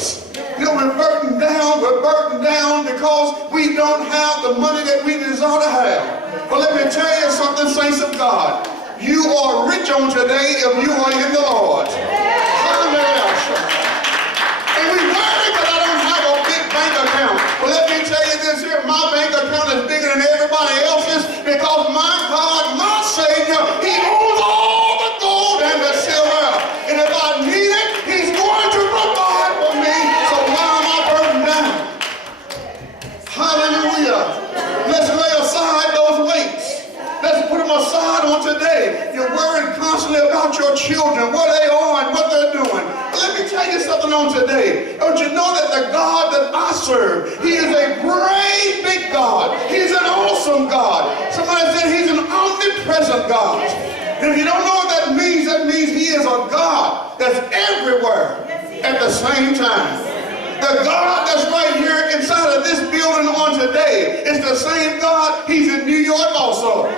weights. You know, we're burdened down. We're burdened down because we don't have the money that we desire to have. But let me tell you something, saints of God. You are rich on today if you are in the Lord. Hallelujah. And we worry that I don't have a big bank account. Well, let me tell you this here. My bank account is bigger than everybody else's because my God, my Savior, He owns all the gold and the silver. And if I need it, He's going to provide for me. So why am I burdened down? Hallelujah. Let's lay aside those weights. Let's put them aside on today. You're worried constantly about your children, where they are and what they're doing. But let me tell you something on today. Don't you know that the God that I serve, He is a great big God. He's an awesome God. Somebody said He's an omnipresent God. And if you don't know what that means He is a God that's everywhere at the same time. The God that's right here inside of this building on today is the same God. He's in New York also.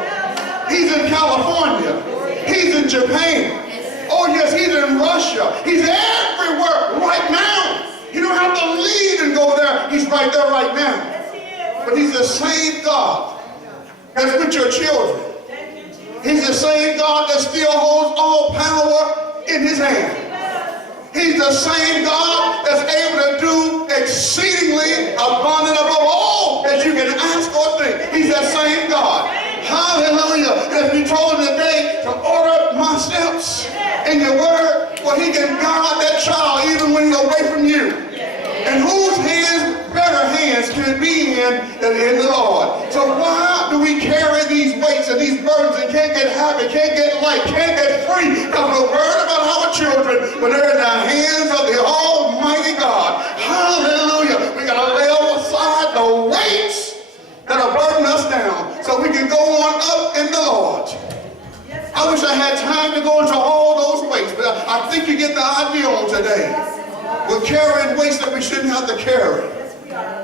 He's in California. He's in Japan. Oh yes, He's in Russia. He's everywhere right now. You don't have to leave and go there. He's right there right now. But He's the same God that's with your children. He's the same God that still holds all power in His hand. He's the same God that's able to do exceedingly abundant above all that you can ask or think. He's that same God. Hallelujah. And if you told Him today to order my steps in your word, well, He can guide that child even when He's away from you. And whose hands, better hands, can it be in than in the Lord? So why do we carry these weights and these burdens and can't get happy, can't get light, can't get free? Because we're worried about our children when they're in the hands of the Almighty God. Hallelujah. We got to lay aside the weights that are burdening us down so we can go on up in the Lord. I wish I had time to go into all those weights, but I think you get the idea on today. We're carrying weights that we shouldn't have to carry.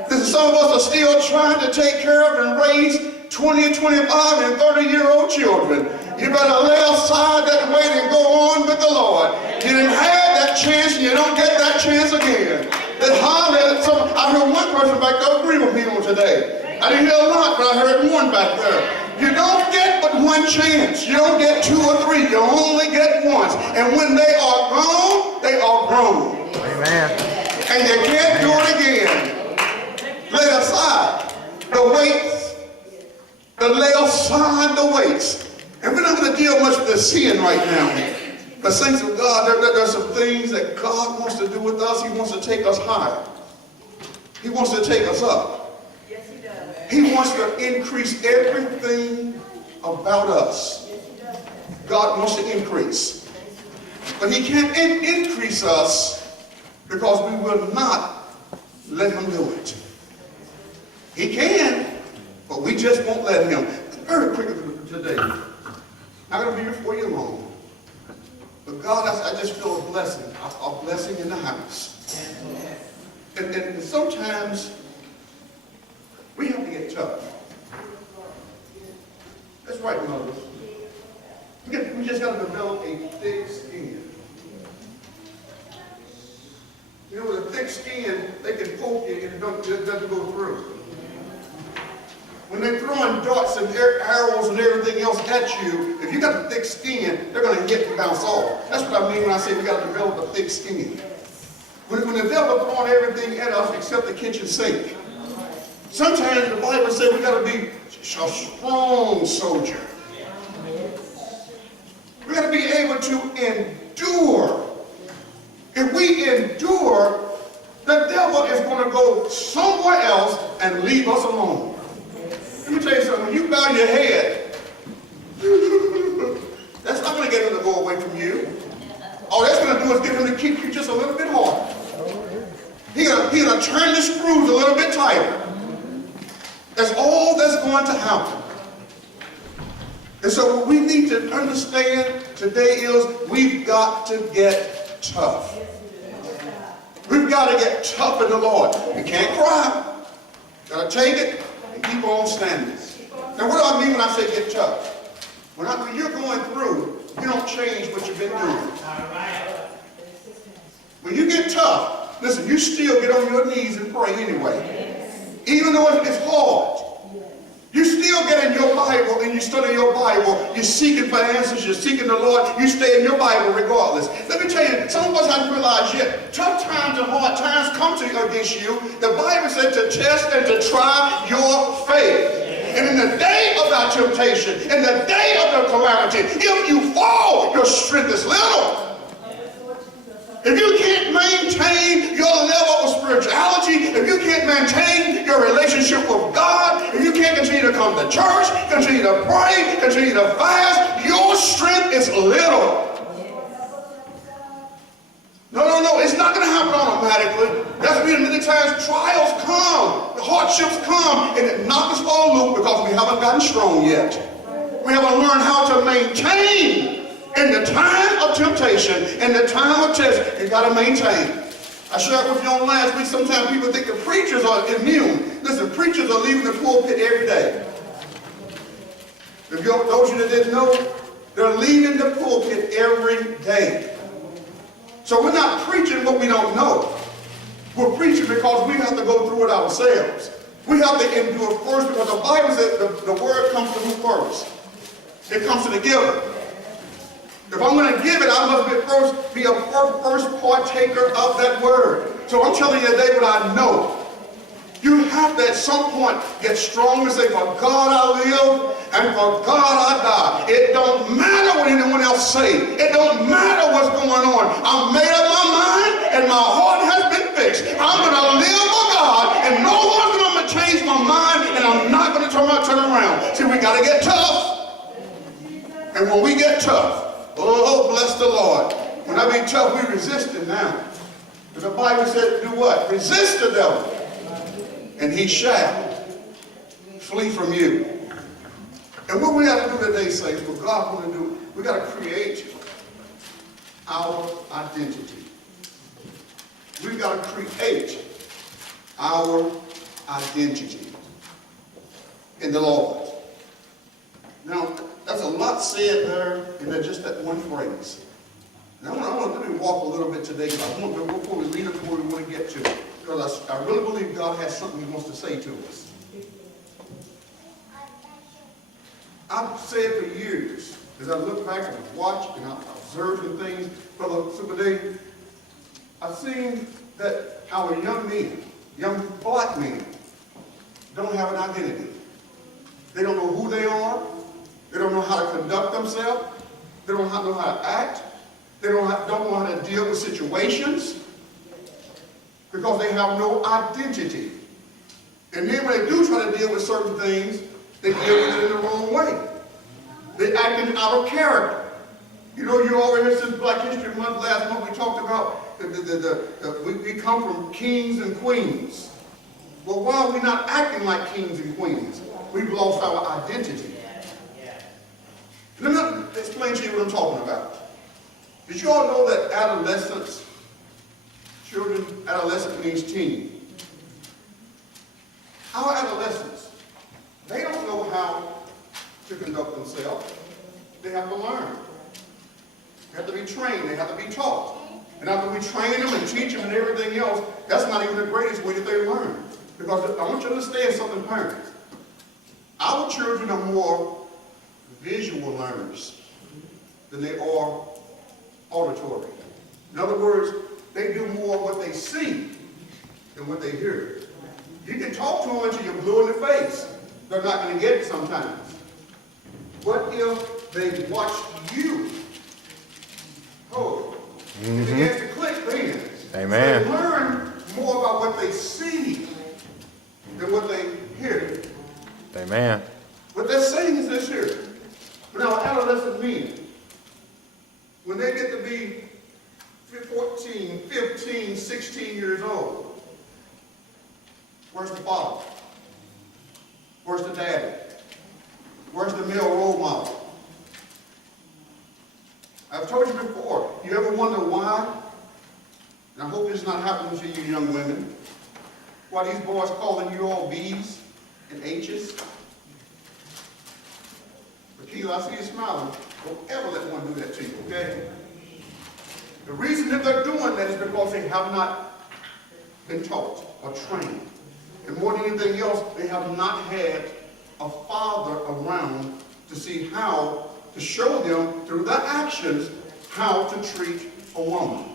Some of us are still trying to take care of and raise 20, 25, and 30-year-old children. You better lay aside that weight and go on with the Lord. You didn't have that chance and you don't get that chance again. I heard one person back there agree with me on today. I didn't hear a lot, but I heard one back there. You don't get but one chance. You don't get two or three. You only get once. And when they are gone, they are grown. Amen. And you can't do it again. Lay aside the weights. Lay aside the weights. And we're not going to deal much with the sin right now. But saints of God, there's some things that God wants to do with us. He wants to take us higher. He wants to take us up. Yes, He does. He wants to increase everything about us. God wants to increase. But He can't increase us because we will not let Him do it. He can, but we just won't let Him. Very quickly today, I'm going to be here for you long. But God, I just feel a blessing in the house. And sometimes we have to get tough. That's right, mothers. We just got to develop a thick skin. You know, with a thick skin, they can poke you and it doesn't go through. When they're throwing darts and arrows and everything else at you, if you got a thick skin, they're going to hit and bounce off. That's what I mean when I say we got to develop a thick skin. When the devil throwing everything at us except the kitchen sink. Sometimes the Bible says we got to be a strong soldier. We got to be able to endure. If we endure, the devil is going to go somewhere else and leave us alone. Let me tell you something. When you bow your head, that's not going to get him to go away from you. All that's going to do is get him to keep you just a little bit harder. He's going to turn the screws a little bit tighter. That's all that's going to happen. And so what we need to understand today is we've got to get tough. We've got to get tough in the Lord. You can't cry. You've got to take it and keep on standing. Now what do I mean when I say get tough? When you're going through, you don't change what you've been doing. When you get tough, listen, you still get on your knees and pray anyway. Even though it's hard. You still get in your Bible and you study your Bible. You're seeking for answers. You're seeking the Lord. You stay in your Bible regardless. Let me tell you, some of us haven't realized yet, tough times and hard times come to against you. The Bible said to test and to try your faith. And in the day of our temptation, in the day of the calamity, if you fall, your strength is little. If you can't maintain your level of spirituality, if you can't maintain your relationship with God, if you can't continue to come to church, continue to pray, continue to fast, your strength is little. No, it's not going to happen automatically. That's why many times trials come, the hardships come, and it knocks us all loose because we haven't gotten strong yet. We haven't learned how to maintain. In the time of temptation, in the time of test, you got to maintain. I shared with you on last week, sometimes people think the preachers are immune. Listen, preachers are leaving the pulpit every day. Those of you that didn't know, they're leaving the pulpit every day. So we're not preaching what we don't know. We're preaching because we have to go through it ourselves. We have to endure first because the Bible says the word comes to who first? It comes to the giver. If I'm going to give it, I must be a first partaker of that word. So I'm telling you today what I know. You have to at some point get strong and say, for God I live and for God I die. It don't matter what anyone else say. It don't matter what's going on. I've made up my mind and my heart has been fixed. I'm going to live for God and no one's going to change my mind and I'm not going to turn around. See, we got to get tough. And when we get tough, oh, bless the Lord. When I mean tough, we resist it now. But the Bible said, do what? Resist the devil. And he shall flee from you. And what we have to do today, saints, what God wants to do, we got to create our identity. We've got to create our identity in the Lord. Now, that's a lot said there in just that one phrase. Now, I want to walk a little bit today, because I want to, before we leave it to where we want to get to, because I really believe God has something he wants to say to us. I've said for years, as I look back and watch and I observe the things, Brother Super Dave, I've seen that our young men, young black men, don't have an identity. They don't know who they are. They don't know how to conduct themselves. They don't know how to act. They don't know how to deal with situations because they have no identity. And then when they do try to deal with certain things, they deal with it in the wrong way. They act out of character. You know, you already heard since Black History Month, last month we talked about we come from kings and queens. Well, why are we not acting like kings and queens? We've lost our identity. Let me explain to you what I'm talking about. Did you all know that adolescence, adolescent means teen. Our adolescents, they don't know how to conduct themselves. They have to learn. They have to be trained. They have to be taught. And after we train them and teach them and everything else, that's not even the greatest way that they learn. Because I want you to understand something, parents. Our children are more visual learners than they are auditory. In other words, they do more what they see than what they hear. You can talk to them until you're blue in the face. They're not going to get it sometimes. What if they watched you? Oh, it begins to click then. Amen. So they learn more about what they see than what they hear. Amen. What they're saying is this here. But now adolescent men, when they get to be 14, 15, 16 years old, where's the father? Where's the daddy? Where's the male role model? I've told you before, you ever wonder why? And I hope this is not happening to you young women. Why these boys calling you all B's and H's? But Keila, I see you smiling. Don't ever let one do that to you, okay? The reason that they're doing that is because they have not been taught or trained. And more than anything else, they have not had a father around to see how to show them through their actions how to treat a woman.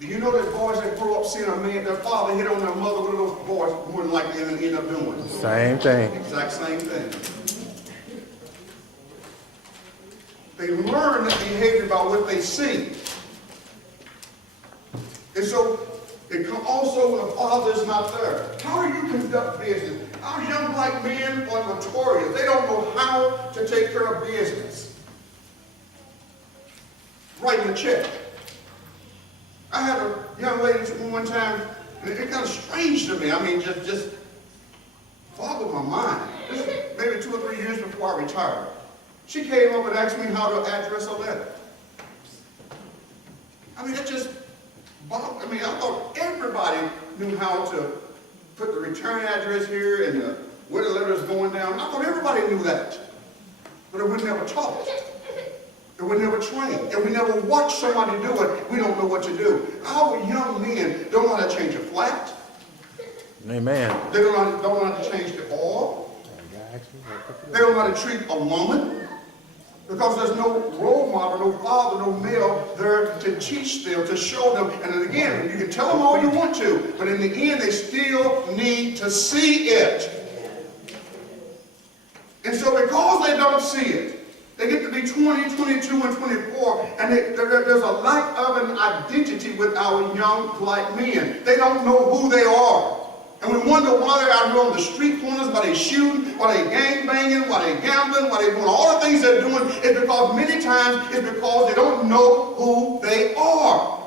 Do you know that boys that grow up seeing a man, their father hit on their mother, what do those boys more than likely end up doing? Same thing. Exact same thing. They learn that behavior by what they see. And so, it can also when a father is not there. How do you conduct business? Our young black men are notorious. They don't know how to take care of business. Writing a check. I had a young lady one time, and it kind of strange to me. I mean, just boggled my mind. This is maybe 2 or 3 years before I retired. She came up and asked me how to address a letter. I mean, it just boggled. I mean, I thought everybody knew how to put the return address here and where the letter is going down. I thought everybody knew that. But it was never taught. It was never trained. And we never watch somebody do it. We don't know what to do. Our young men don't know how to change a flat. Amen. They don't know how to change the oil. They don't know how to treat a woman. Because there's no role model, no father, no male there to teach them, to show them. And then again, you can tell them all you want to, but in the end, they still need to see it. And so because they don't see it, they get to be 20, 22, and 24, and there's a lack of an identity with our young black men. They don't know who they are. And we wonder why they're out here on the street corners, why they're shooting, why they're gang banging, why they're gambling, why they're doing all the things they're doing. It's because many times it's because they don't know who they are.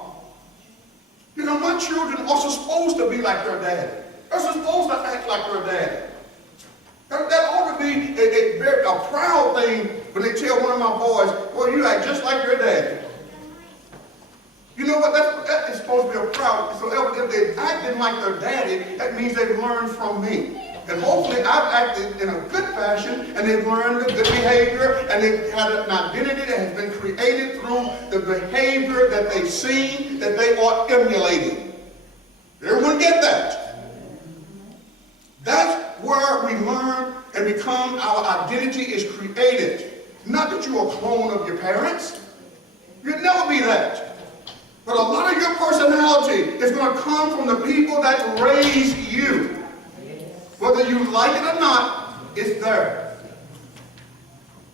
You know, my children are supposed to be like their daddy. They're supposed to act like their daddy. That ought to be a proud thing when they tell one of my boys, well, you act just like your daddy. You know what? That is supposed to be a proud. So if they're acting like their daddy, that means they've learned from me. And hopefully I've acted in a good fashion, and they've learned the good behavior, and they've had an identity that has been created through the behavior that they've seen, that they are emulating. Everyone get that? That's where we learn and become, our identity is created. Not that you're a clone of your parents. You'll never be that. But a lot of your personality is going to come from the people that raise you. Whether you like it or not, it's there.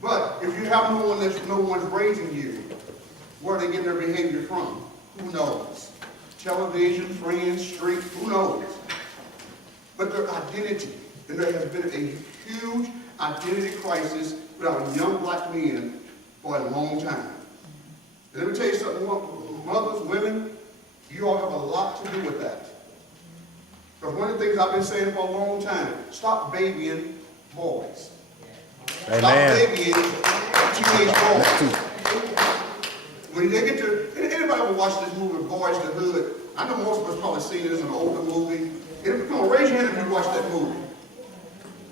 But if you have no one's raising you, where are they getting their behavior from? Who knows? Television, friends, street, who knows? But their identity, and there has been a huge identity crisis with our young black men for a long time. And let me tell you something, mothers, women, you all have a lot to do with that. But one of the things I've been saying for a long time, stop babying boys. Amen. Stop babying teenage boys. When they get to, anybody ever watch this movie, Boys the Hood? I know most of us probably seen it as an older movie. Come on, raise your hand if you watched that movie.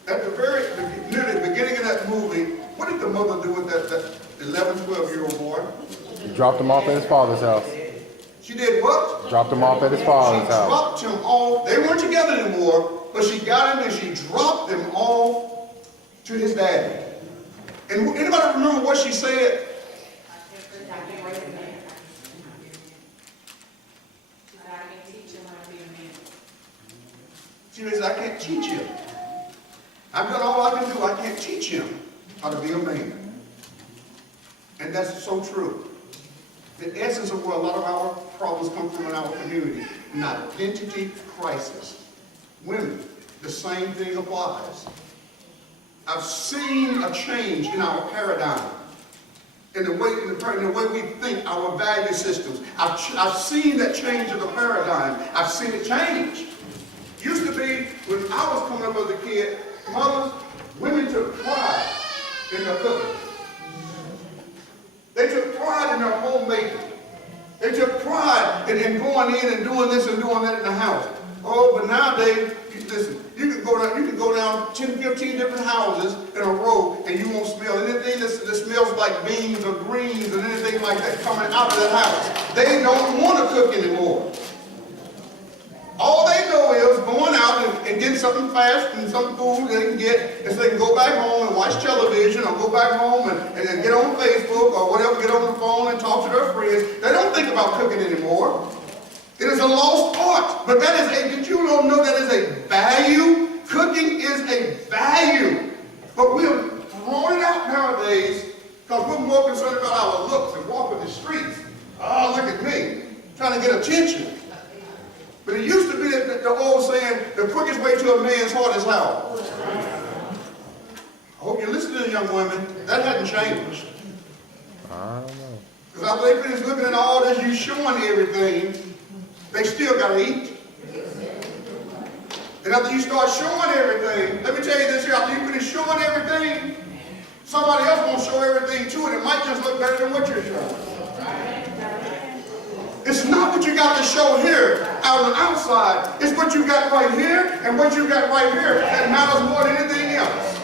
At the near the beginning of that movie, what did the mother do with that 11, 12-year-old boy? He dropped him off at his father's house. She did what? Dropped him off at his father's She house. dropped him off. They weren't together anymore, but she got him and she dropped him off to his daddy. And anybody remember what she said? She said, I can't teach him. I've done all I can do. I can't teach him how to be a man. And that's so true. The essence of where a lot of our problems come from in our community, an identity crisis. Women, the same thing applies. I've seen a change in our paradigm, in the way we think, our value systems. I've seen that change in the paradigm. I've seen it change. Used to be, when I was coming up as a kid, mothers, women took pride in their cooking. They took pride in their homemaking. They took pride in going in and doing this and doing that in the house. Oh, but nowadays, listen, you can go down 10, 15 different houses in a row and you won't smell anything that smells like beans or greens or anything like that coming out of that house. They don't want to cook anymore. All they know is going out and getting something fast and some food they can get, and so they can go back home and watch television or go back home and get on Facebook or whatever, get on the phone and talk to their friends. They don't think about cooking anymore. It is a lost art. But that is did you don't know that is a value? Cooking is a value. But we're throwing it out nowadays because we're more concerned about our looks and walking the streets. Oh, look at me, trying to get attention. But it used to be the old saying, the quickest way to a man's heart is how? I hope you're listening, young women. That hadn't changed. I don't know. Because after they finish looking at all this, you showing everything, they still got to eat. And after you start showing everything, let me tell you this here, after you finish showing everything, somebody else going to show everything too, and it might just look better than what you're showing. It's not what you got to show here out on the outside. It's what you got right here and what you got right here that matters more than anything else.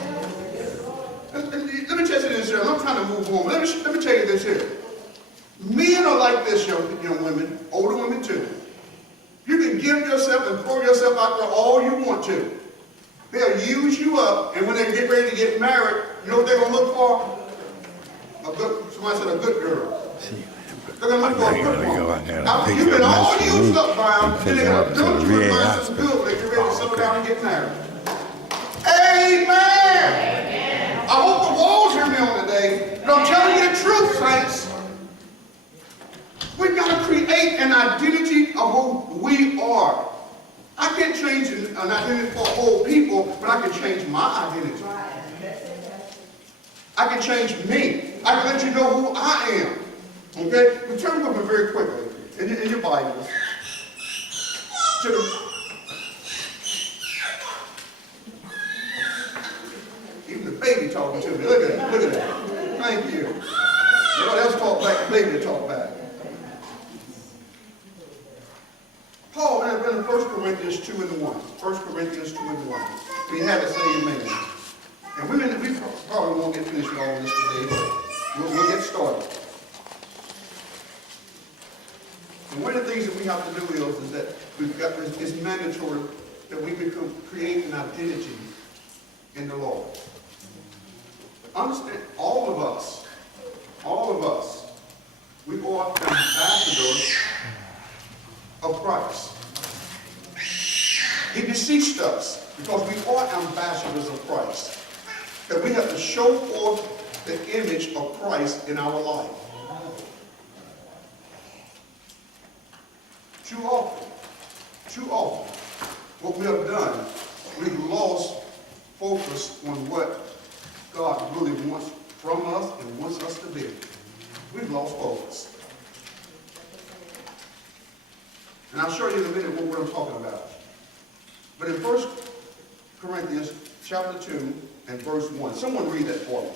Let me tell you this here. I'm trying to move on. Let me tell you this here. Men are like this, young women, older women too. You can give yourself and throw yourself out there all you want to. They'll use you up, and when they get ready to get married, you know what they're going to look for? Somebody said a good girl. They're going to look for a good one. Now, you've been all used up by them, then they're going to do it to find something good when they get ready to settle down and get married. Amen! I hope the walls hear me on today, but I'm telling you the truth, saints. We've got to create an identity of who we are. I can't change an identity for whole people, but I can change my identity. I can change me. I can let you know who I am. Okay? We turn with me very quickly in your Bibles to the, even the baby talking to me. Look at that. Look at that. Thank you. Nobody else talk back. The baby talk back. Paul in 1 Corinthians 2 and 1. 1 Corinthians 2 and 1. We had to say amen. And we probably won't get finished with all of this today, but we'll get started. And one of the things that we have to do is that it's mandatory that we create an identity in the Lord. Understand, all of us, we are ambassadors of Christ. He beseeched us because we are ambassadors of Christ, that we have to show forth the image of Christ in our life. Too often, what we have done, we've lost focus on what God really wants from us and wants us to be. We've lost focus. And I'll show you in a minute what I'm talking about. But in 1 Corinthians chapter 2 and verse 1, someone read that for me.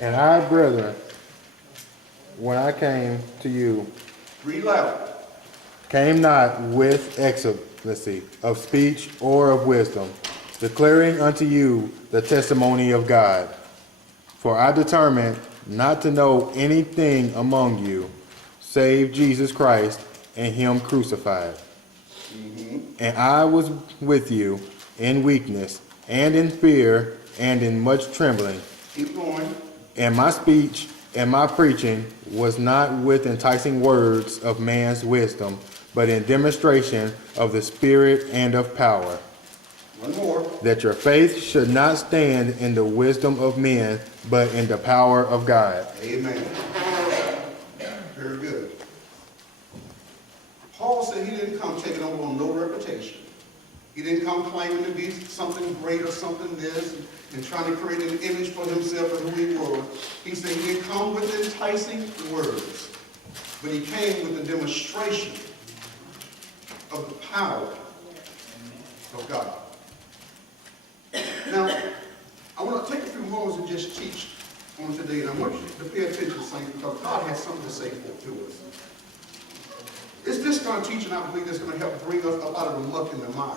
And I, brethren, when I came to you, Read loud. came not with excellency of speech or of wisdom, declaring unto you the testimony of God. For I determined not to know anything among you, save Jesus Christ and him crucified. And I was with you in weakness, and in fear, and in much trembling. Keep going. And my speech and my preaching was not with enticing words of man's wisdom, but in demonstration of the Spirit and of power. One more. That your faith should not stand in the wisdom of men, but in the power of God. Amen. Very good. Paul said he didn't come taking on no reputation. He didn't come claiming to be something great or something this and trying to create an image for himself of who he was. He said he didn't come with enticing words, but he came with a demonstration of the power of God. Now, I want to take a few moments and just teach on today, and I want you to pay attention, saints, because God has something to say to us. It's this kind of teaching, I believe, that's going to help bring us up out of the muck and the mire.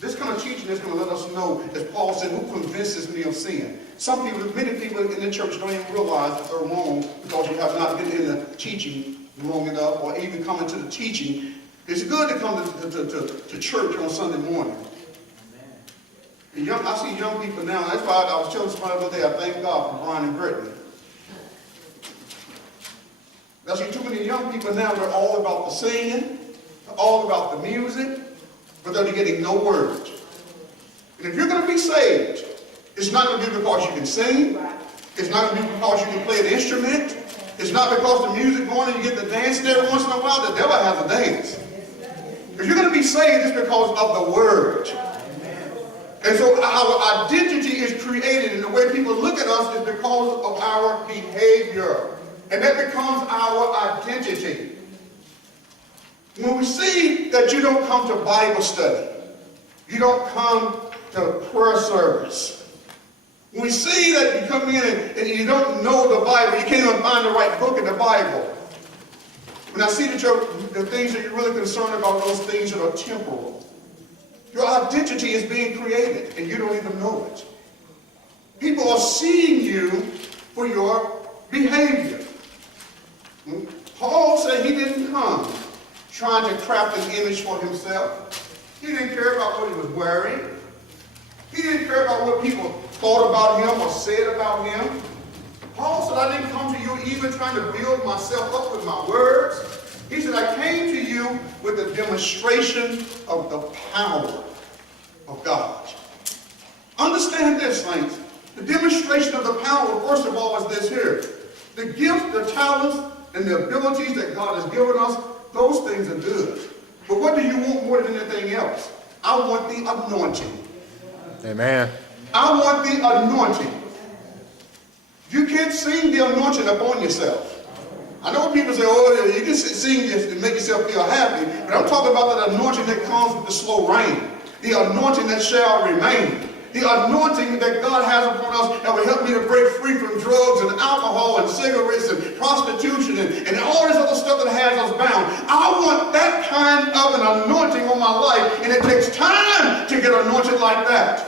This kind of teaching is going to let us know, as Paul said, who convinces me of sin. Many people in the church don't even realize that they're wrong because you have not been in the teaching long enough or even coming to the teaching. It's good to come to church on Sunday morning. And I see young people now. That's why I was telling somebody the other day, I thank God for Brian and Brittany. I see too many young people now, they're all about the singing, all about the music, but they're getting no words. And if you're going to be saved, it's not going to be because you can sing. It's not going to be because you can play an instrument. It's not because the music going and you get to dance there once in a while. The devil has a dance. If you're going to be saved, it's because of the word. And so our identity is created, and the way people look at us is because of our behavior. And that becomes our identity. When we see that you don't come to Bible study, you don't come to prayer service, when we see that you come in and you don't know the Bible, you can't even find the right book in the Bible, when I see that the things that you're really concerned about, those things that are temporal, your identity is being created and you don't even know it. People are seeing you for your behavior. Paul said he didn't come trying to craft an image for himself. He didn't care about what he was wearing. He didn't care about what people thought about him or said about him. Paul said, I didn't come to you even trying to build myself up with my words. He said, I came to you with a demonstration of the power of God. Understand this, saints. The demonstration of the power, first of all, is this here. The gift, the talents, and the abilities that God has given us, those things are good. But what do you want more than anything else? I want the anointing. Amen. I want the anointing. You can't sing the anointing upon yourself. I know people say, oh, you can sing this to make yourself feel happy, but I'm talking about that anointing that comes with the slow rain. The anointing that shall remain. The anointing that God has upon us that will help me to break free from drugs and alcohol and cigarettes and prostitution and all this other stuff that has us bound. I want that kind of an anointing on my life, and it takes time to get anointed like that.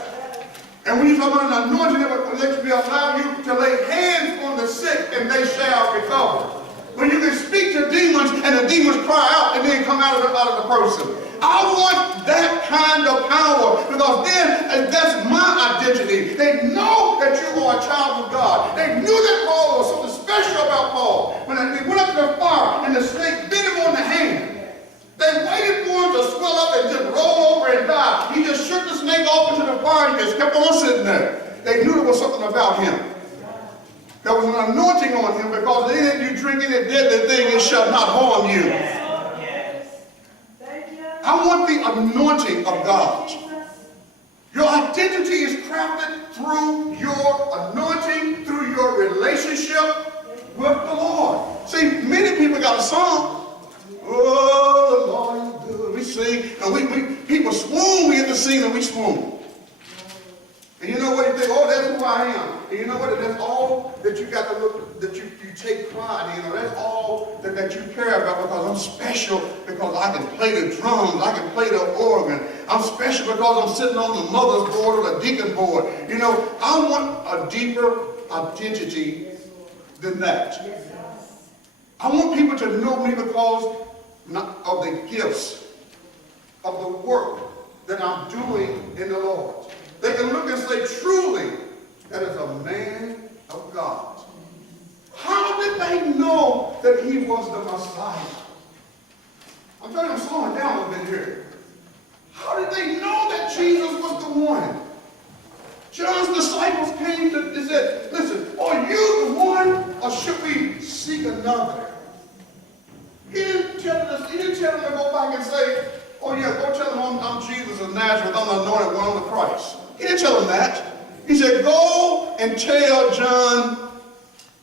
And when you talk about an anointing that will literally allow you to lay hands on the sick and they shall recover. When you can speak to demons and the demons cry out and then come out of the person. I want that kind of power because then that's my identity. They know that you are a child of God. They knew that Paul was something special about Paul. When they went up to the fire and the snake bit him on the hand, they waited for him to swell up and just roll over and die. He just shook the snake off into the fire and just kept on sitting there. They knew there was something about him. There was an anointing on him because then you drink any deadly thing, it shall not harm you. I want the anointing of God. Your identity is crafted through your anointing, through your relationship with the Lord. See, many people got a song. Oh, the Lord is good. We sing, and people swoon, we get to sing and we swoon. And you know what? You think, oh, that's who I am. And you know what? That's all that you got to look, that you take pride in, or that's all that you care about because I'm special because I can play the drums, I can play the organ. I'm special because I'm sitting on the mother's board or the deacon board. You know, I want a deeper identity than that. I want people to know me because of the gifts, of the work that I'm doing in the Lord. They can look and say, truly, that is a man of God. How did they know that he was the Messiah? I'm telling you, I'm slowing down a little bit here. How did they know that Jesus was the one? John's disciples came to and said, listen, are you the one or should we seek another? He didn't tell them to go back and say, oh yeah, go tell them I'm Jesus of Nazareth, I'm the anointed one, I'm the Christ. He didn't tell them that. He said, go and tell John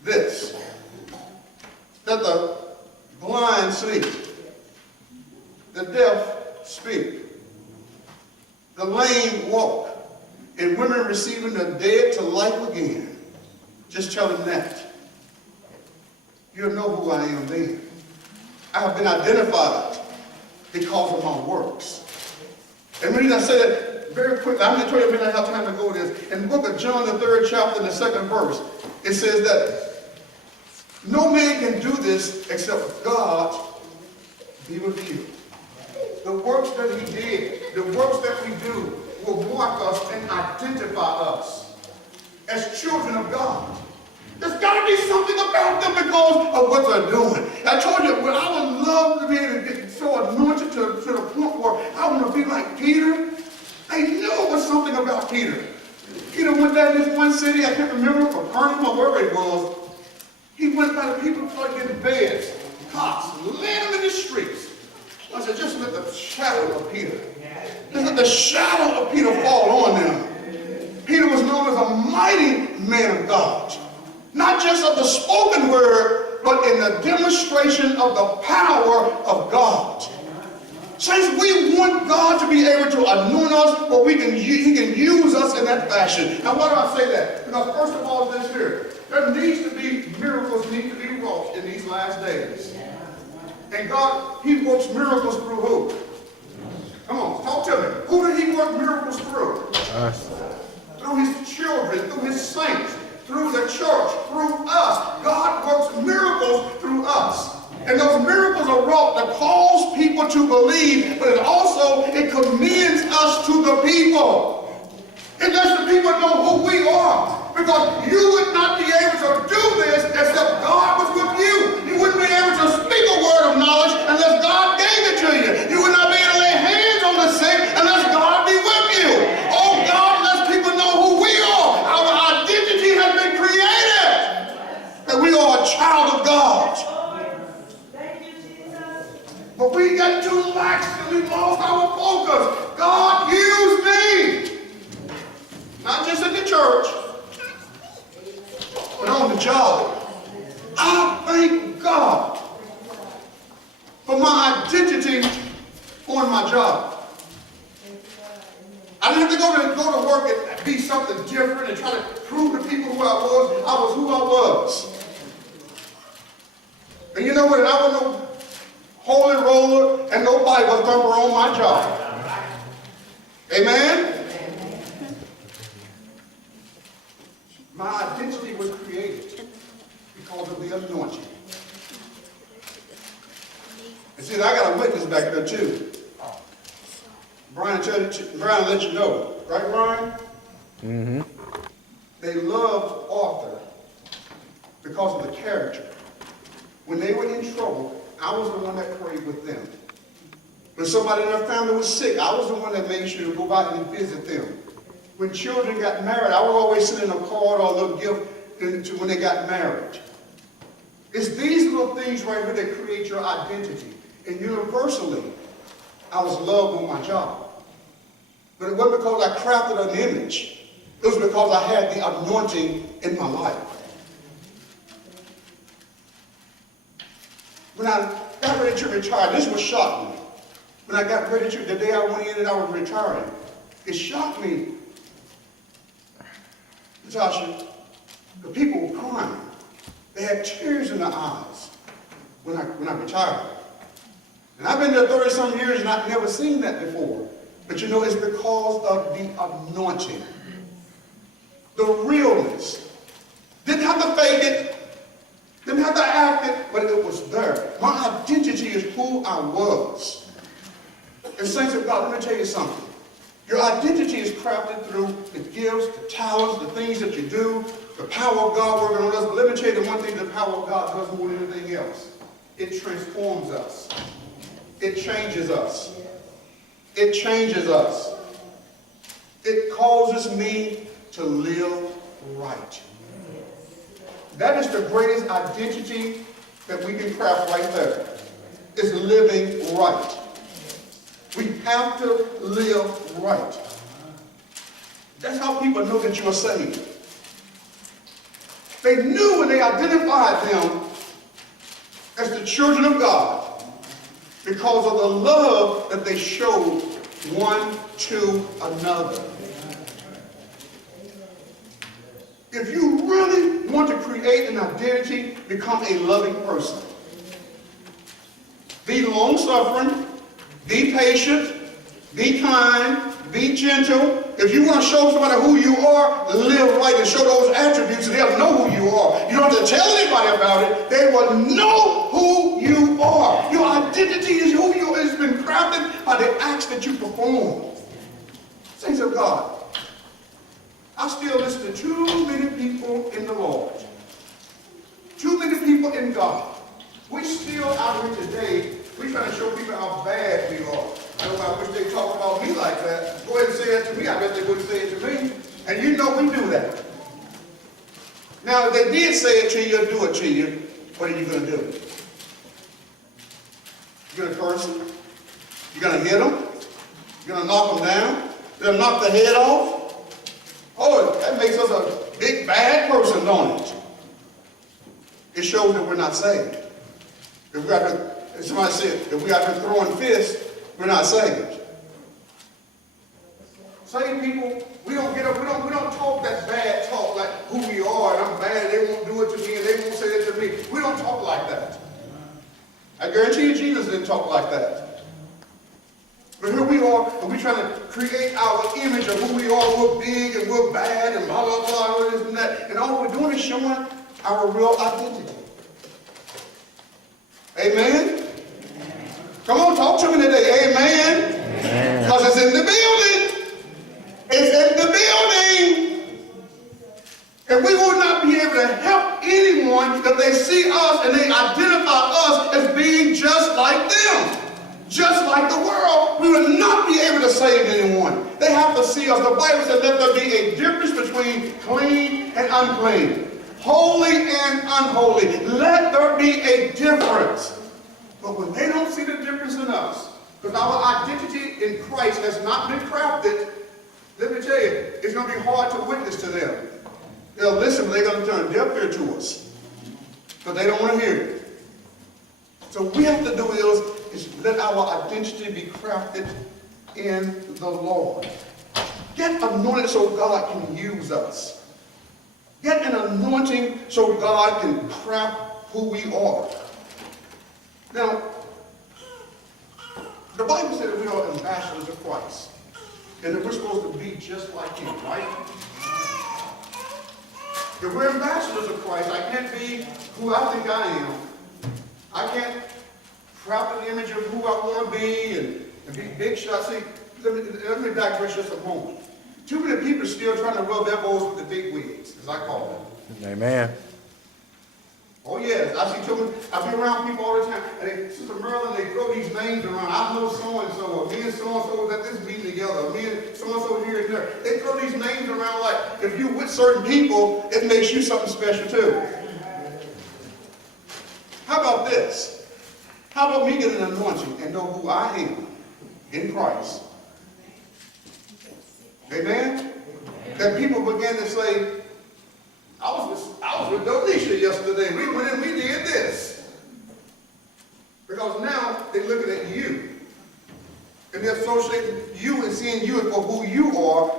this, that the blind see, the deaf speak, the lame walk, and women receiving the dead to life again. Just tell them that. You'll know who I am then. I have been identified because of my works. And when I say that very quickly, I'm going to tell you, I may not have time to go with this. In the book of John, the 3rd chapter, and the 2nd verse, it says that no man can do this except God be with you. The works that he did, the works that we do, will mark us and identify us as children of God. There's got to be something about them because of what they're doing. I told you, well, I would love to be able to get so anointed to the point where I want to be like Peter. I knew it was something about Peter. Peter went down to this one city, I can't remember, Capernaum or wherever it was. He went by the people, started getting beds, cots, laying them in the streets. I said, just let the shadow of Peter, just let the shadow of Peter fall on them. Peter was known as a mighty man of God. Not just of the spoken word, but in the demonstration of the power of God. Saints, we want God to be able to anoint us, but he can use us in that fashion. Now, why do I say that? Because first of all, this here, there needs to be miracles need to be wrought in these last days. And God, he works miracles through who? Come on, talk to me. Who did he work miracles through? Us. Through his children, through his saints, through the church, through us. God works miracles through us. And those miracles are wrought to cause people to believe, but it commends us to the people. It lets the people know who we are. Because you would not be able to do this except God was with you. You wouldn't be able to speak a word of knowledge unless God gave it to you. You would not be able to lay hands on the sick unless God be with you. Oh, God lets people know who we are. Our identity has been created. That we are a child of God. But we got too lax and we lost our focus. God used me. Not just in the church, but on the job. I thank God for my identity on my job. I didn't have to go to work and be something different and try to prove to people who I was. I was who I was. And you know what? And I was no holy roller and no Bible thumper on my job. Amen? My identity was created because of the anointing. And see, I got a witness back there too. Brian let you know. Right, Brian? Mm-hmm. They loved Arthur because of the character. When they were in trouble, I was the one that prayed with them. When somebody in their family was sick, I was the one that made sure to go out and visit them. When children got married, I would always send in a card or a little gift when they got married. It's these little things right here that create your identity. And universally, I was loved on my job. But it wasn't because I crafted an image. It was because I had the anointing in my life. When I got ready to retire, this was shocking me. When I got ready to, the day I went in and I was retiring, it shocked me. Natasha, the people were crying. They had tears in their eyes when I retired. And I've been there 30-some years and I've never seen that before. But you know, it's because of the anointing. The realness. Didn't have to fake it. Didn't have to act it, but it was there. My identity is who I was. And saints of God, let me tell you something. Your identity is crafted through the gifts, the talents, the things that you do, the power of God working on us. But let me tell you the one thing the power of God does more than anything else. It transforms us. It changes us. It changes us. It causes me to live right. That is the greatest identity that we can craft right there. Is living right. We have to live right. That's how people know that you are saved. They knew when they identified them as the children of God because of the love that they showed one to another. If you really want to create an identity, become a loving person. be long-suffering, be patient, be kind, be gentle. If you want to show somebody who you are, live right and show those attributes, and they'll know who you are. You don't have to tell anybody about it. They will know who you are. Your identity is who you are. It's been crafted by the acts that you perform. Saints of God, I still listen to too many people in the Lord. Too many people in God. We still out here today, we trying to show people how bad we are. I wish they talked about me like that. Go ahead and say it to me. I bet they wouldn't say it to me. And you know we do that. Now, if they did say it to you or do it to you, what are you going to do? You're going to curse them? You're going to hit them? You're going to knock them down? You're going to knock the head off? Oh, that makes us a big bad person, don't it? It shows that we're not saved. If we got to, somebody said, if we got to throwing fists, we're not saved. Saved people, we don't get up, we don't talk that bad talk like who we are, and I'm bad, they won't do it to me, and they won't say it to me. We don't talk like that. I guarantee you Jesus didn't talk like that. But here we are, and we're trying to create our image of who we are. We're big and we're bad and blah, blah, blah, this and that. And all we're doing is showing our real identity. Amen? Come on, talk to me today. Amen? Because it's in the building. It's in the building. And we will not be able to help anyone if they see us and they identify us as being just like them. Just like the world, we will not be able to save anyone. They have to see us. The Bible says that there be a difference between clean and unclean. Holy and unholy. Let there be a difference. But when they don't see the difference in us, because our identity in Christ has not been crafted, let me tell you, it's going to be hard to witness to them. They'll listen, but they're going to turn deaf ear to us. Because they don't want to hear it. So what we have to do is let our identity be crafted in the Lord. Get anointed so God can use us. Get an anointing so God can craft who we are. Now, the Bible said that we are ambassadors of Christ. And that we're supposed to be just like Him, right? If we're ambassadors of Christ, I can't be who I think I am. I can't craft an image of who I want to be and be big shot. See, let me digress just a moment. Too many people are still trying to rub elbows with the big wigs, as I call them. Amen. Oh yes, I see too many. I be around people all the time, and they, Sister Merlin, they throw these names around. I know so and so, or me and so and so at this meeting together, or me and so and so here and there. They throw these names around like if you're with certain people, it makes you something special too. How about this? How about me get an anointing and know who I am in Christ? Amen? That people begin to say, I was with Donisha yesterday. We went and we did this. Because now they're looking at you. And they're associating you and seeing you for who you are.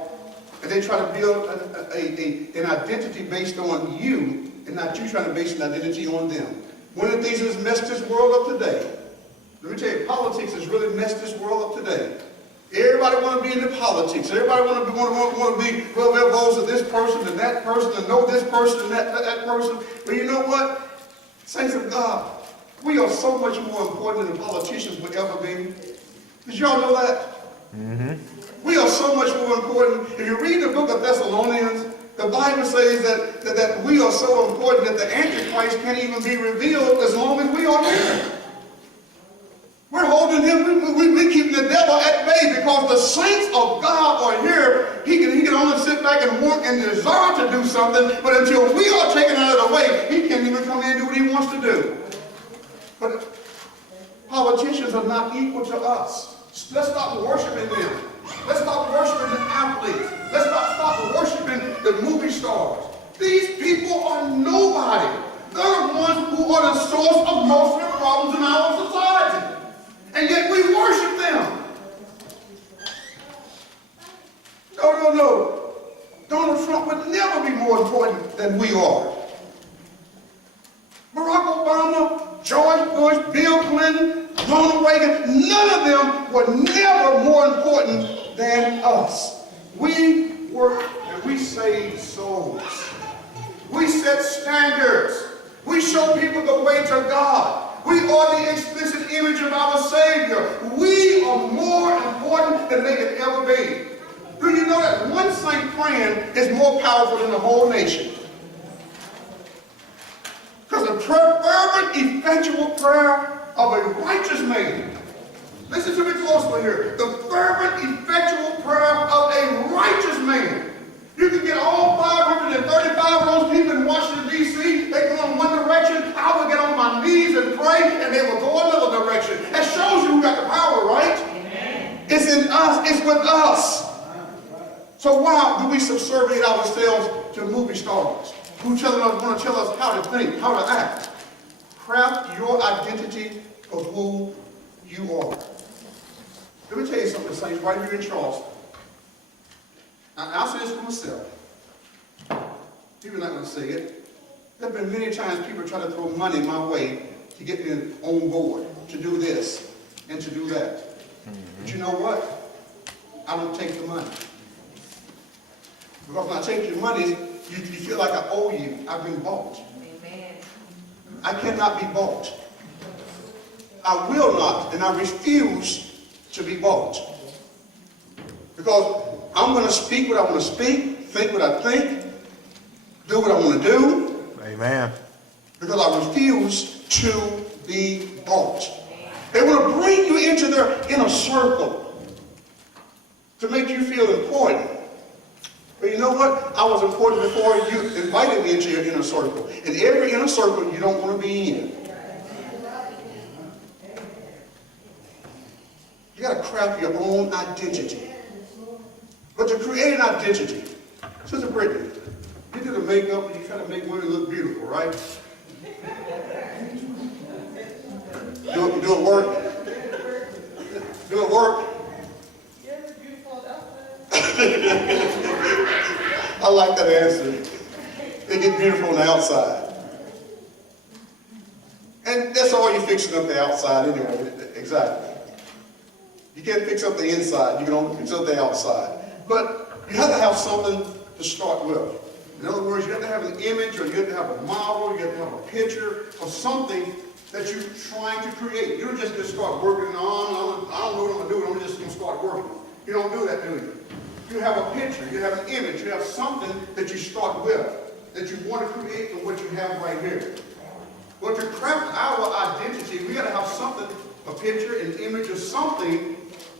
And they try to build an identity based on you and not you trying to base an identity on them. One of the things that's messed this world up today, let me tell you, politics has really messed this world up today. Everybody want to be into politics. Everybody want to be well, their votes of this person and that person and know this person and that person. But you know what? Saints of God, we are so much more important than the politicians would ever be. Did y'all know that? Mm-hmm. We are so much more important. If you read the book of Thessalonians, the Bible says that we are so important that the Antichrist can't even be revealed as long as we are here. We're holding him, we're keeping the devil at bay because the saints of God are here. He can only sit back and want and desire to do something, but until we are taken out of the way, he can't even come in and do what he wants to do. But politicians are not equal to us. Let's stop worshiping them. Let's stop worshiping the athletes. Let's stop worshiping the movie stars. These people are nobody. They're the ones who are the source of most of the problems in our society. And yet we worship them. No. Donald Trump would never be more important than we are. Barack Obama, George Bush, Bill Clinton, Ronald none of them were never more important than us. We work and we save souls. We set standards. We show people the way to God. We are the explicit image of our Savior. We are more important than they could ever be. Do you know that one saint praying is more powerful than the whole nation? Because the fervent, effectual prayer of a righteous man. Listen to me closely here. The fervent, effectual prayer of a righteous man. You can get all 535 of those people in Washington, D.C. They go in one direction. I will get on my knees and pray, and they will go another direction. That shows you who got the power, right? Amen. It's in us. It's with us. So why do we subserviate ourselves to movie stars who want to tell us how to think, how to act? Craft your identity of who you are. Let me tell you something, saints, right here in Charleston. Now, I'll say this for myself. People are not going to say it. There have been many times people try to throw money my way to get me on board, to do this and to do that. But you know what? I don't take the money. Because when I take your money, you feel like I owe you. I've been bought. Amen. I cannot be bought. I will not, and I refuse to be bought. Because I'm going to speak what I want to speak, think what I think, do what I want to do. Amen. Because I refuse to be bought. They want to bring you into their inner circle to make you feel important. But you know what? I was important before you invited me into your inner circle. And every inner circle you don't want to be in. You got to craft your own identity. But to create an identity, Sister Brittany, you do the makeup and you try to make women look beautiful, right? Do it work? Do it work? I like that answer. They get beautiful on the outside. And that's all you're fixing up the outside anyway. Exactly. You can't fix up the inside. You can only fix up the outside. But you have to have something to start with. In other words, you have to have an image, or you have to have a model, you have to have a picture of something that you're trying to create. You don't just start working on, I don't know what I'm going to do, I'm just going to start working. You don't do that, do you? You have a picture, you have an image, you have something that you start with, that you want to create from what you have right here. Well, to craft our identity, we got to have something, a picture, an image, or something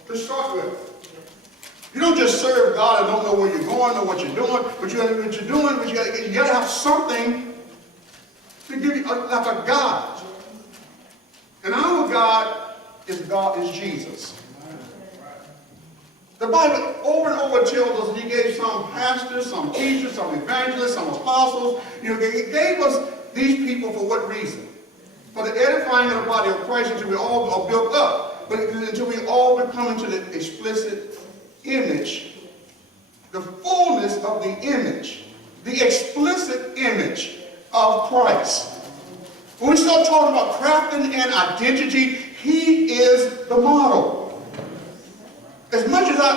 to start with. You don't just serve God and don't know where you're going, know what you're doing, but you got to know what you're doing, but you got to have something to give you, like a God. And our God is Jesus. The Bible over and over tells us He gave some pastors, some teachers, some evangelists, some apostles. You know, He gave us these people for what reason? For the edifying of the body of Christ until we all are built up, but until we all become into the explicit image, the fullness of the image, the explicit image of Christ. When we start talking about crafting an identity, He is the model. As much as I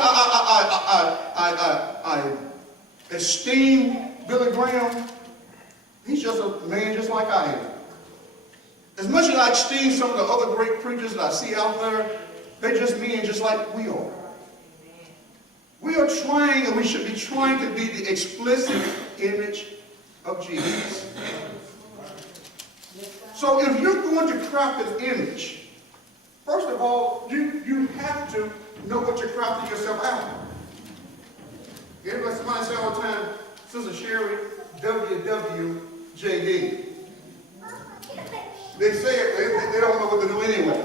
esteem Billy Graham, he's just a man just like I am. As much as I esteem some of the other great preachers that I see out there, they're just men just like we are. We are trying, and we should be trying to be the explicit image of Jesus. So if you're going to craft an image, first of all, you have to know what you're crafting yourself out of. Everybody, somebody say all the time, Sister Sherry, WWJD. They say it, they don't know what to do anyway.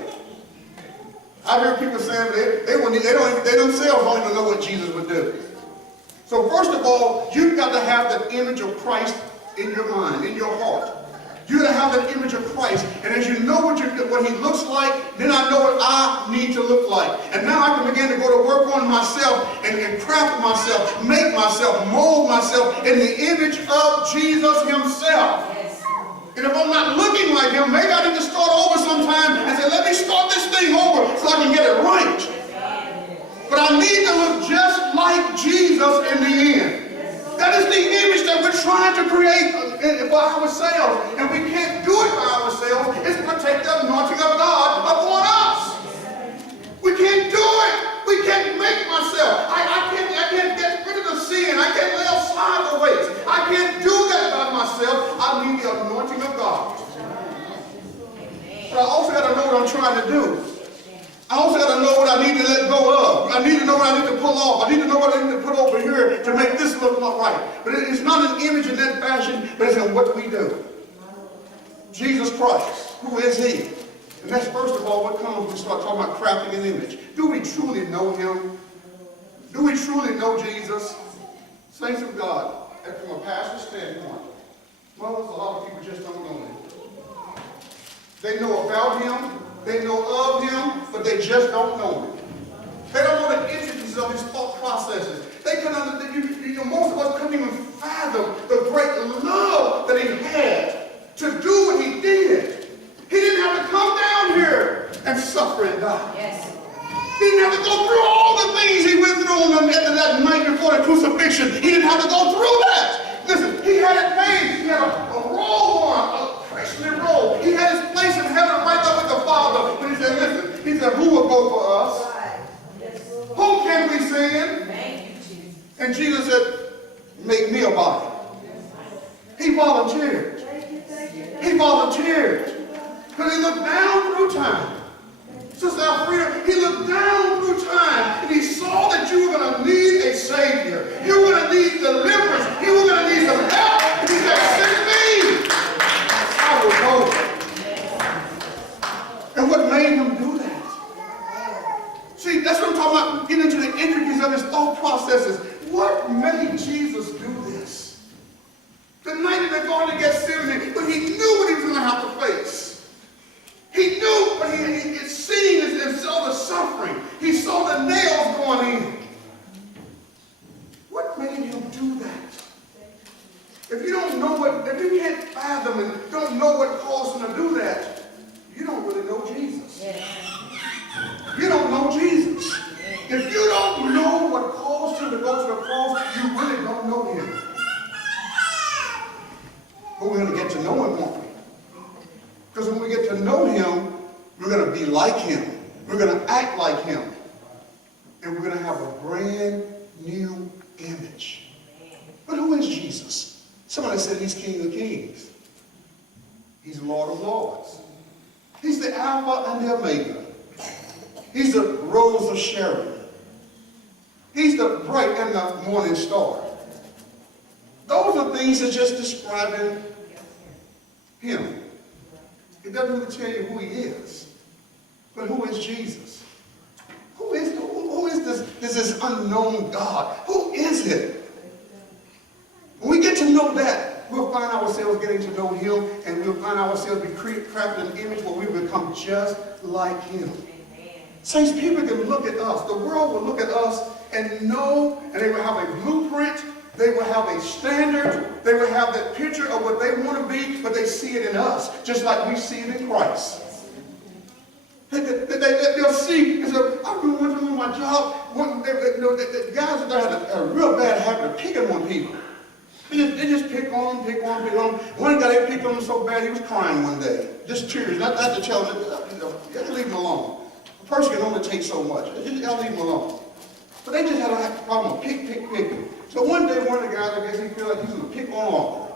I've heard people saying they themselves don't even know what Jesus would do. So first of all, you've got to have that image of Christ in your mind, in your heart. You've got to have that image of Christ. And as you know what He looks like, then I know what I need to look like. And now I can begin to go to work on myself and craft myself, make myself, mold myself in the image of Jesus Himself. Yes. And if I'm not looking like him, maybe I need to start over sometime and say, let me start this thing over so I can get it right. But I need to look just like Jesus in the end. That is the image that we're trying to create for ourselves. And we can't do it for ourselves. It's to take the anointing of God upon us. We can't do it. We can't make myself. I can't get rid of the sin. I can't lay aside the weights. I can't do that by myself. I need the anointing of God. But I also got to know what I'm trying to do. I also got to know what I need to let go of. I need to know what I need to pull off. I need to know what I need to put over here to make this look right. But it's not an image in that fashion, but it's in what we do. Jesus Christ, who is he? And that's first of all what comes when we start talking about crafting an image. Do we truly know him? Do we truly know Jesus? Saints of God, and from a pastor's standpoint, well, there's a lot of people just don't know him. They know about him, they know of him, but they just don't know him. They don't know the intricacies of his thought processes. They couldn't understand, most of us couldn't even fathom the great love that he had to do what he did. He didn't have to come down here and suffer and die. Yes. He didn't have to go through all the things he went through on that night before the crucifixion. He didn't have to go through that. Listen, he had it made. He had a robe on, a priestly robe. He had his place in heaven right there with the Father. But he said, listen, he said, who will go for us? Who can we send? And Jesus said, make me a body. He volunteered. He volunteered. Because he looked down through time. Sister Alfreda, he looked down through time and he saw that you were going to need a Savior. You were going to need deliverance. You were going to need some help. And he said, send me. I will go. And what made him do that? See, that's what I'm talking about, getting into the intricacies of his thought processes. What made Jesus do this? The night in the Garden of Gethsemane, but he knew what he was going to have to face. He knew, but he seen and saw the suffering. He saw the nails going in. What made him do that? If you don't know if you can't fathom and don't know what caused him to do that, you don't really know Jesus. You don't know Jesus. If you don't know what caused him to go to the cross, you really don't know him. But we're going to get to know him, won't we? Because when we get to know him, we're going to be like him. We're going to act like him. And we're going to have a brand new image. But who is Jesus? Somebody said he's King of Kings. He's Lord of Lords. He's the Alpha and the Omega. He's the Rose of Sharon. He's the bright and the morning star. Those are things that just describing him. It doesn't really tell you who he is. But who is Jesus? Who is this unknown God? Who is it? When we get to know that, we'll find ourselves getting to know him, and we'll find ourselves crafting an image where we become just like him. Saints, people can look at us. The world will look at us and know, and they will have a blueprint. They will have a standard. They will have that picture of what they want to be, but they see it in us, just like we see it in Christ. They'll see, and so I remember one time on my job, the guys that had a real bad habit of picking on people. They just pick on them, pick on them, pick on them. One guy, they picked on him so bad he was crying one day. Just tears. Not to tell him, just leave him alone. A person can only take so much. Just leave him alone. But they just had a problem of picking. So one day, one of the guys, I guess he felt like he was going to pick on Arthur.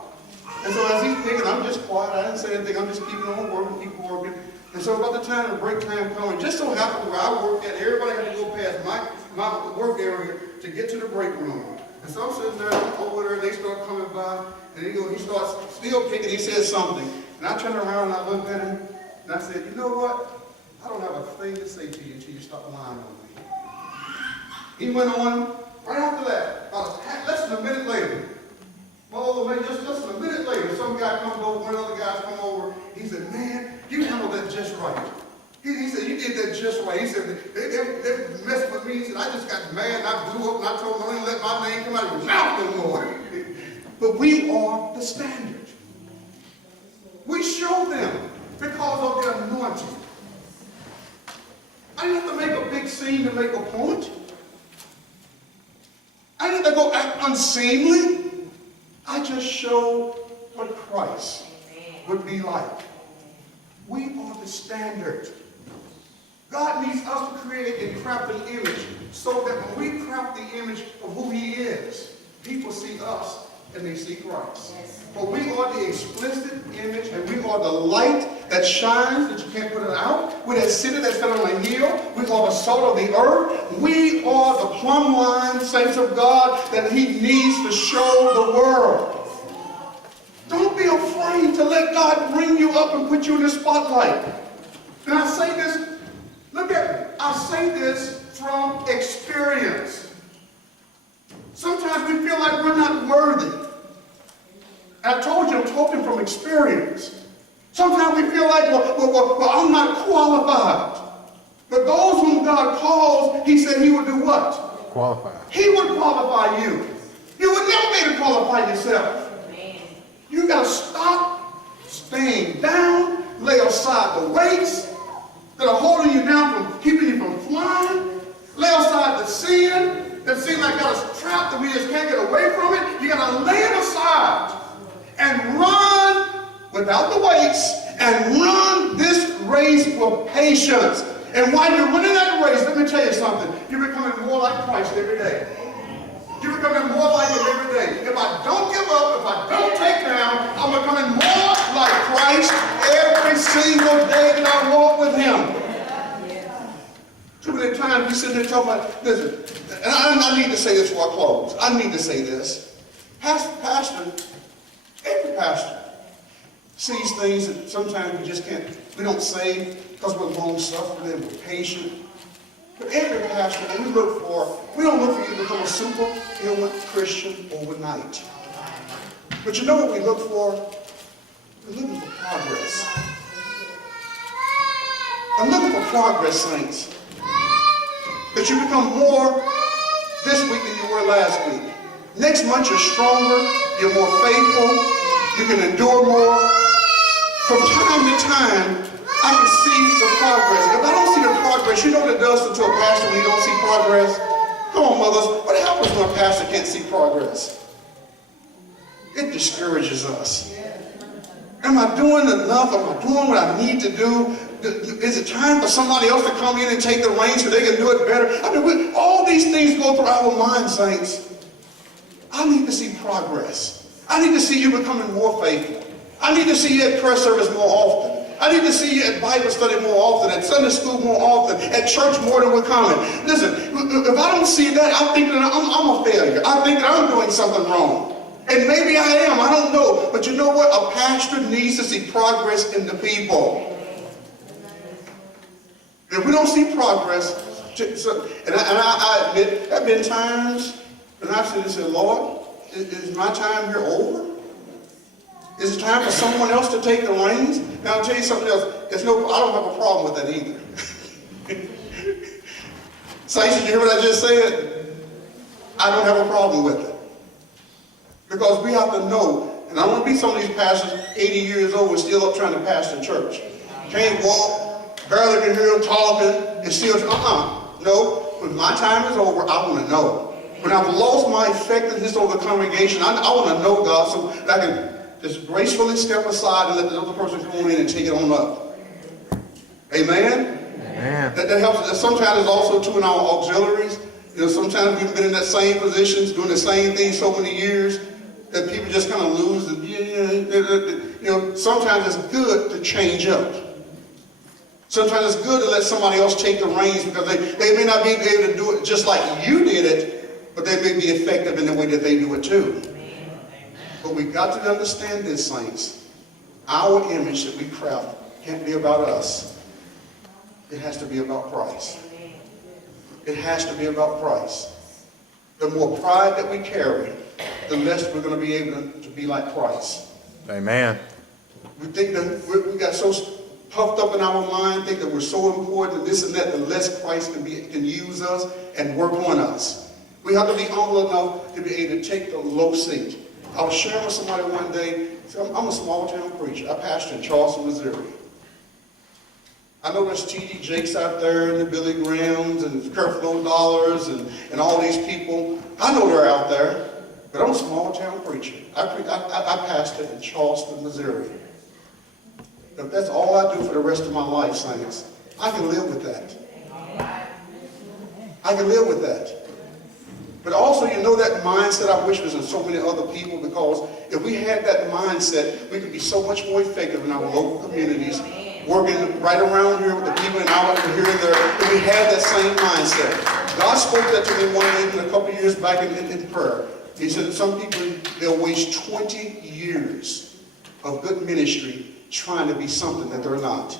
And so as he's picking, I'm just quiet. I didn't say anything. I'm just keeping on working, keep working. And so about the time the break time coming, just so happened where I worked at, everybody had to go past my work area to get to the break room. And so I'm sitting there over there, and they start coming by, and he starts still picking. He says something. And I turned around and I looked at him, and I said, you know what? I don't have a thing to say to you until you stop lying on me. He went on. Right after that, about less than a minute later, just a minute later, some guy comes over, one of the other guys come over. He said, man, you handled that just right. He said, you did that just right. He said, they messed with me. He said, I just got mad and I blew up and I told them I didn't let my name come out of your mouth no more. But we are the standard. We show them because of their anointing. I didn't have to make a big scene to make a point. I didn't have to go act unseemly. I just show what Christ would be like. We are the standard. God needs us to create and craft an image so that when we craft the image of who he is, people see us and they see Christ. But we are the explicit image, and we are the light that shines, that you can't put it out. We're that city that's set on a hill. We are the salt of the earth. We are the plumb line, saints of God, that he needs to show the world. Don't be afraid to let God bring you up and put you in the spotlight. And I say this, look at me. I say this from experience. Sometimes we feel like we're not worthy. I told you, I'm talking from experience. Sometimes we feel like, well, I'm not qualified. But those whom God calls, he said he would do what? Qualify. He would qualify you. You would never be able to qualify yourself. You got to stop staying down, lay aside the weights that are holding you down, from keeping you from flying. Lay aside the sin that seems like got us trapped that we just can't get away from it. You got to lay it aside and run without the weights and run this race with patience. And while you're running that race, let me tell you something. You're becoming more like Christ every day. You're becoming more like him every day. If I don't give up, if I don't take down, I'm becoming more like Christ every single day that I walk with him. Too many times we sit there talking about, listen, and I need to say this before I close. I need to say this. Pastor, every pastor sees things that sometimes we just can't, we don't say because we're long-suffering and we're patient. But every pastor that we don't look for you to become a superhuman Christian overnight. But you know what we look for? We're looking for progress. I'm looking for progress, saints. That you become more this week than you were last week. Next month you're stronger, you're more faithful, you can endure more. From time to time, I can see the progress. If I don't see the progress, you know what it does to a pastor when you don't see progress? Come on, mothers. What happens when a pastor can't see progress? It discourages us. Am I doing enough? Am I doing what I need to do? Is it time for somebody else to come in and take the reins so they can do it better? I mean, all these things go through our minds, saints. I need to see progress. I need to see you becoming more faithful. I need to see you at prayer service more often. I need to see you at Bible study more often, at Sunday school more often, at church more than we're coming. Listen, if I don't see that, I think that I'm a failure. I think that I'm doing something wrong. And maybe I am, I don't know. But you know what? A pastor needs to see progress in the people. If we don't see progress, and I admit, there have been times when I've said, Lord, is my time here over? Is it time for someone else to take the reins? Now I'll tell you something else. I don't have a problem with that either. Saints, did you hear what I just said? I don't have a problem with it. Because we have to know, and I don't want to be some of these pastors 80 years old and still up trying to pastor church. Can't walk, barely can hear them talking, and still, no, when my time is over, I want to know. When I've lost my effectiveness over the congregation, I want to know, God, so that I can just gracefully step aside and let the other person come in and take it on up. Amen? Amen. That helps. Sometimes it's also too in our auxiliaries. You know, sometimes we've been in that same positions, doing the same thing so many years that people just kind of lose. You know, sometimes it's good to change up. Sometimes it's good to let somebody else take the reins because they may not be able to do it just like you did it, but they may be effective in the way that they do it too. But we've got to understand this, saints. Our image that we craft can't be about us. It has to be about Christ. It has to be about Christ. The more pride that we carry, the less we're going to be able to be like Christ. Amen. We think that we got so puffed up in our mind, think that we're so important, this and that, the less Christ can use us and work on us. We have to be humble enough to be able to take the low seat. I was sharing with somebody one day So I'm a small town preacher. I pastor in Charleston, Missouri. I know there's T.D. Jakes out there and the Billy Grahams and Creflo Dollars and all these people. I know they're out there, but I'm a small town preacher. I pastor in Charleston, Missouri. If that's all I do for the rest of my life, saints, I can live with that. I can live with that. But also, you know, that mindset I wish was in so many other people, because if we had that mindset, we could be so much more effective in our local communities, working right around here with the people in our here and there, if we had that same mindset. God spoke that to me one day a couple of years back in prayer. He said that some people, they'll waste 20 years of good ministry trying to be something that they're not.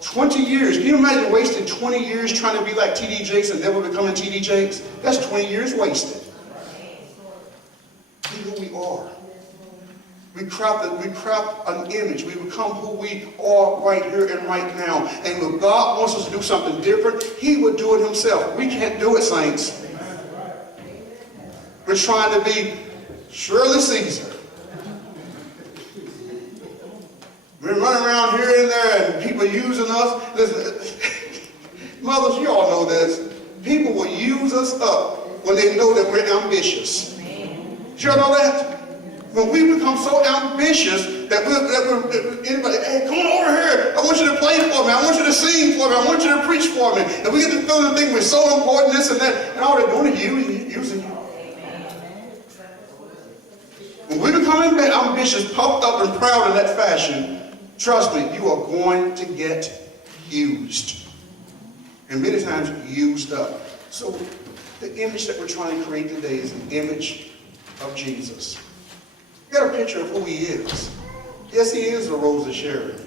20 years. Can you imagine wasting 20 years trying to be like T.D. Jakes and never becoming T.D. Jakes? That's 20 years wasted. Be who we are. We craft an image. We become who we are right here and right now. And if God wants us to do something different, He would do it Himself. We can't do it, saints. We're trying to be Shirley Caesar. We're running around here and there and people using us. Listen, mothers, you all know this. People will use us up when they know that we're ambitious. Did you all know that? When we become so ambitious that we're anybody, hey, come on over here. I want you to play for me. I want you to sing for me. I want you to preach for me. And we get to feeling the thing we're so important, this and that. And all they're doing is using you. When we become ambitious, puffed up and proud in that fashion, trust me, you are going to get used. And many times used up. So the image that we're trying to create today is an image of Jesus. You got a picture of who He is. Yes, He is the Rose of Sharon.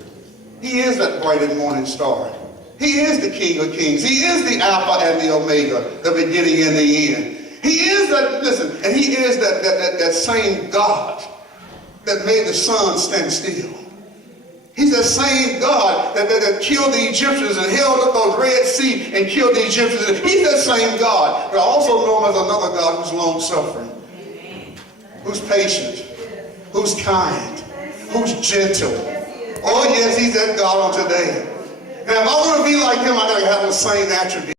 He is that bright and morning star. He is the King of Kings. He is the Alpha and the Omega, the beginning and the end. He is that, listen, and He is that same God that made the sun stand still. He's the same God that killed the Egyptians and held up those Red Sea and killed the Egyptians. He's that same God. But I also know Him as another God who's long-suffering, who's patient, who's kind, who's gentle. Oh yes, He's that God on today. And if I want to be like Him, I got to have the same attributes.